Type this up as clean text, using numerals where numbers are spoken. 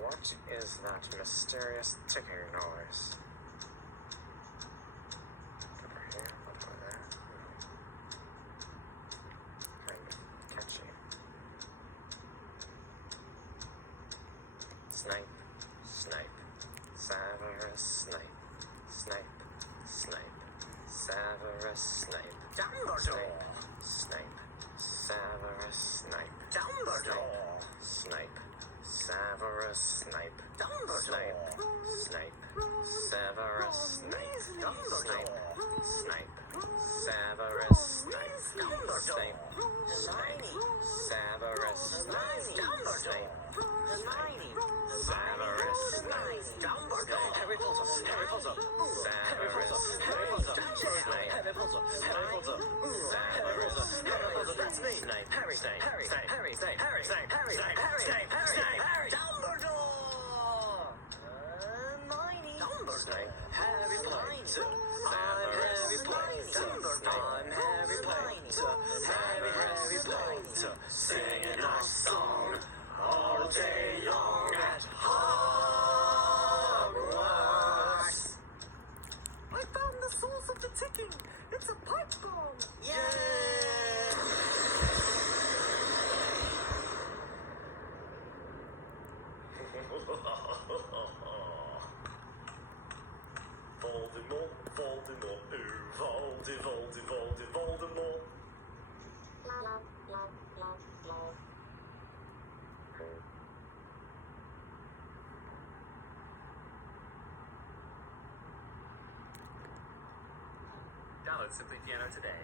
What is that mysterious ticking noise? Over here? What over there? Kind of catchy. Snape, Snape, Severus Snape, Snape, Snape, Severus Snape, Dumbledore! Snape, Severus Snape, Dumbledore! Snape, Severus Snape, Dumbledore! Snape, Severus Snape, Dumbledore! Snape, Severus Snape, Dumbledore! Snape, Severus Snape, Dumbledore! Hermione! Severus Snape, Dumbledore! Harry Potter, Harry Potter, Severus Snape, Harry Potter! Harry Potter! That's me! Snape, Harry! Snape, Harry! Snape, Harry! Snape, Harry! Snape, Harry! Snape, Harry! Snape, Harry! Snape, Harry! Dumbledore! Hermione! Snape, Harry Potter! I'm Severus Harry Potter! I'm Harry Potter! Harry Potter! singing our song all day long at Hogwarts. I found the source of the ticking! It's a pipe bomb! Yay! Voldemort, Voldemort, ooh, Voldemort. Download Simply Piano today.